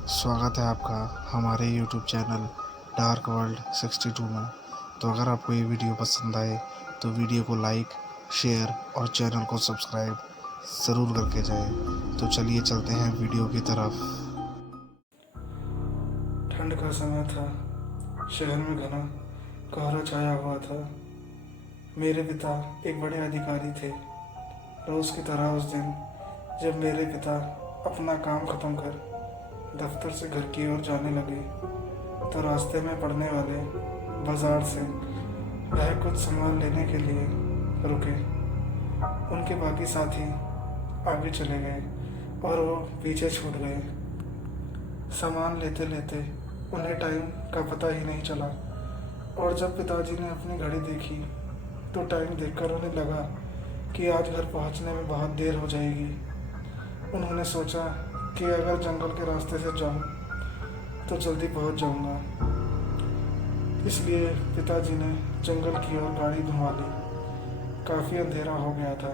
स्वागत है आपका हमारे YouTube चैनल डार्क वर्ल्ड 62 में। तो अगर आपको ये वीडियो पसंद आए तो वीडियो को लाइक, शेयर और चैनल को सब्सक्राइब ज़रूर करके जाएं। तो चलिए चलते हैं वीडियो की तरफ। ठंड का समय था। शहर में घना कोहरा छाया हुआ था। मेरे पिता एक बड़े अधिकारी थे। रोज़ की तरह उस दिन जब मेरे पिता अपना काम खत्म कर दफ्तर से घर की ओर जाने लगे तो रास्ते में पड़ने वाले बाजार से वह कुछ सामान लेने के लिए रुके। उनके बाकी साथी आगे चले गए और वो पीछे छूट गए। सामान लेते लेते उन्हें टाइम का पता ही नहीं चला और जब पिताजी ने अपनी घड़ी देखी तो टाइम देखकर उन्हें लगा कि आज घर पहुंचने में बहुत देर हो जाएगी। उन्होंने सोचा कि अगर जंगल के रास्ते से जाऊं तो जल्दी पहुंच जाऊंगा। इसलिए पिताजी ने जंगल की ओर गाड़ी घुमा ली। काफ़ी अंधेरा हो गया था।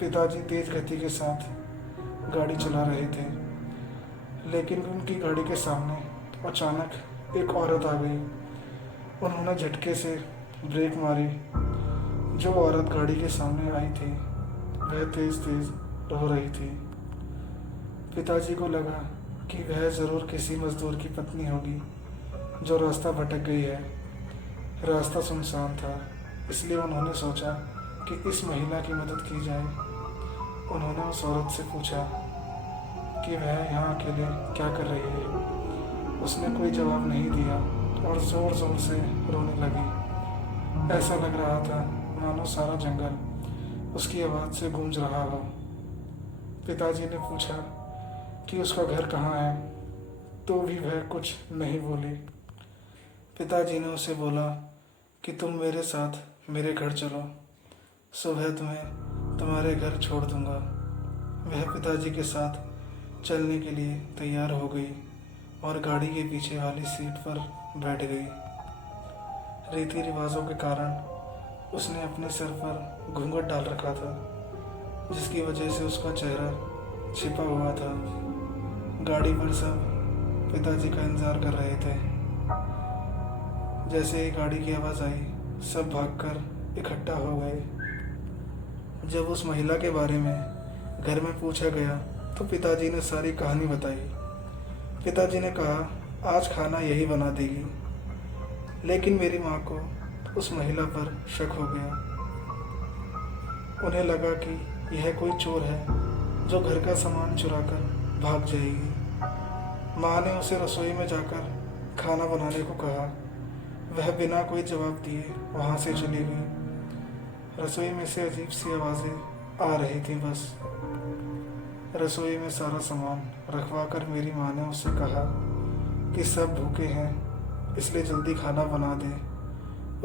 पिताजी तेज गति के साथ गाड़ी चला रहे थे, लेकिन उनकी गाड़ी के सामने अचानक एक औरत आ गई। उन्होंने झटके से ब्रेक मारी। जो औरत गाड़ी के सामने आई थी वह तेज तेज रो रही थी। पिताजी को लगा कि वह ज़रूर किसी मजदूर की पत्नी होगी जो रास्ता भटक गई है। रास्ता सुनसान था, इसलिए उन्होंने सोचा कि इस महिला की मदद की जाए। उन्होंने उस औरत से पूछा कि वह यहाँ अकेले क्या कर रही है। उसने कोई जवाब नहीं दिया और ज़ोर ज़ोर से रोने लगी। ऐसा लग रहा था मानो सारा जंगल उसकी आवाज़ से गूंज रहा हो। पिताजी ने पूछा कि उसका घर कहाँ है, तो भी वह कुछ नहीं बोली। पिताजी ने उसे बोला कि तुम मेरे साथ मेरे घर चलो, सुबह तुम्हें तुम्हारे घर छोड़ दूंगा। वह पिताजी के साथ चलने के लिए तैयार हो गई और गाड़ी के पीछे वाली सीट पर बैठ गई। रीति रिवाजों के कारण उसने अपने सर पर घूंघट डाल रखा था, जिसकी वजह से उसका चेहरा छिपा हुआ था। गाड़ी पर सब पिताजी का इंतज़ार कर रहे थे। जैसे ही गाड़ी की आवाज़ आई, सब भागकर इकट्ठा हो गए। जब उस महिला के बारे में घर में पूछा गया तो पिताजी ने सारी कहानी बताई। पिताजी ने कहा, आज खाना यही बना देगी। लेकिन मेरी माँ को उस महिला पर शक हो गया। उन्हें लगा कि यह कोई चोर है जो घर का सामान चुराकर भाग जाएगी। माँ ने उसे रसोई में जाकर खाना बनाने को कहा। वह बिना कोई जवाब दिए वहाँ से चली गई। रसोई में से अजीब सी आवाज़ें आ रही थी। बस रसोई में सारा सामान रखवा कर मेरी माँ ने उससे कहा कि सब भूखे हैं, इसलिए जल्दी खाना बना दे।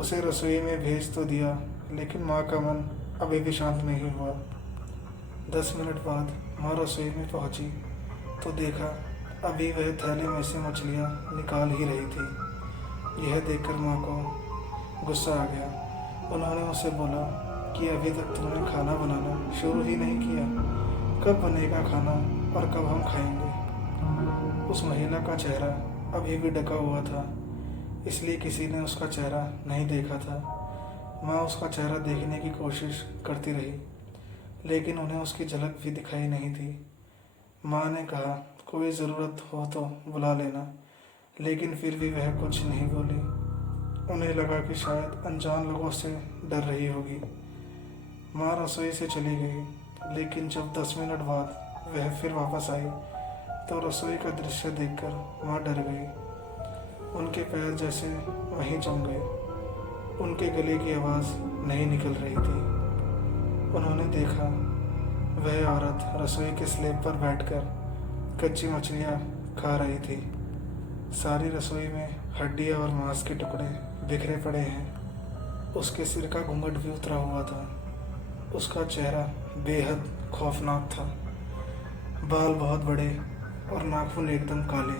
उसे रसोई में भेज तो दिया, लेकिन माँ का मन अभी भी शांत नहीं हुआ। 10 मिनट बाद माँ रसोई में पहुँची तो देखा अभी वह थैले में से मछलियाँ निकाल ही रही थी। यह देखकर माँ को गुस्सा आ गया। उन्होंने उसे बोला कि अभी तक तुमने खाना बनाना शुरू ही नहीं किया, कब बनेगा खाना और कब हम खाएंगे। उस महिला का चेहरा अभी भी ढका हुआ था, इसलिए किसी ने उसका चेहरा नहीं देखा था। माँ उसका चेहरा देखने की कोशिश करती रही, लेकिन उन्हें उसकी झलक भी दिखाई नहीं थी। माँ ने कहा, कोई ज़रूरत हो तो बुला लेना, लेकिन फिर भी वह कुछ नहीं बोली। उन्हें लगा कि शायद अनजान लोगों से डर रही होगी। माँ रसोई से चली गई, लेकिन जब 10 मिनट बाद वह फिर वापस आई तो रसोई का दृश्य देखकर माँ डर गई। उनके पैर जैसे वहीं जम गए। उनके गले की आवाज़ नहीं निकल रही थी। उन्होंने देखा वह औरत रसोई के स्लैब पर बैठकर कच्ची मछलियाँ खा रही थी। सारी रसोई में हड्डियाँ और मांस के टुकड़े बिखरे पड़े हैं। उसके सिर का घूंघट भी उतरा हुआ था। उसका चेहरा बेहद खौफनाक था। बाल बहुत बड़े और नाखून एकदम काले।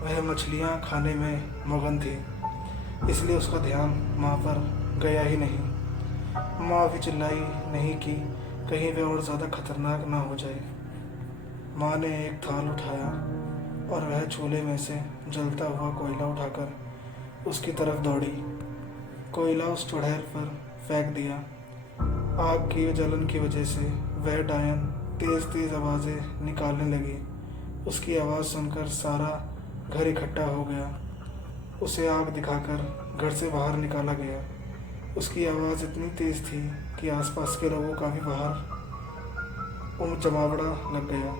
वह मछलियाँ खाने में मगन थी, इसलिए उसका ध्यान माँ पर गया ही नहीं। माँ भी चिल्लाई नहीं कि कहीं वह और ज़्यादा खतरनाक ना हो जाए। माँ ने एक थाल उठाया और वह चूल्हे में से जलता हुआ कोयला उठाकर उसकी तरफ दौड़ी। कोयला उस चुड़ैल पर फेंक दिया। आग की जलन की वजह से वह डायन तेज़ तेज़ आवाज़ें निकालने लगी। उसकी आवाज़ सुनकर सारा घर इकट्ठा हो गया। उसे आग दिखाकर घर से बाहर निकाला गया। उसकी आवाज़ इतनी तेज़ थी कि आसपास के लोगों का भी बाहर जमावड़ा लग गया।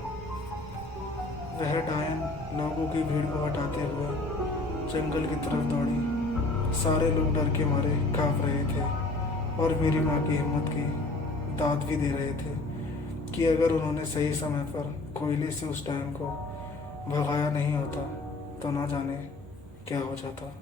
वह डायन लोगों की भीड़ को हटाते हुए जंगल की तरफ दौड़ी। सारे लोग डर के मारे काँप रहे थे और मेरी माँ की हिम्मत की दाद भी दे रहे थे कि अगर उन्होंने सही समय पर कोयले से उस डायन को भगाया नहीं होता तो ना जाने क्या हो जाता।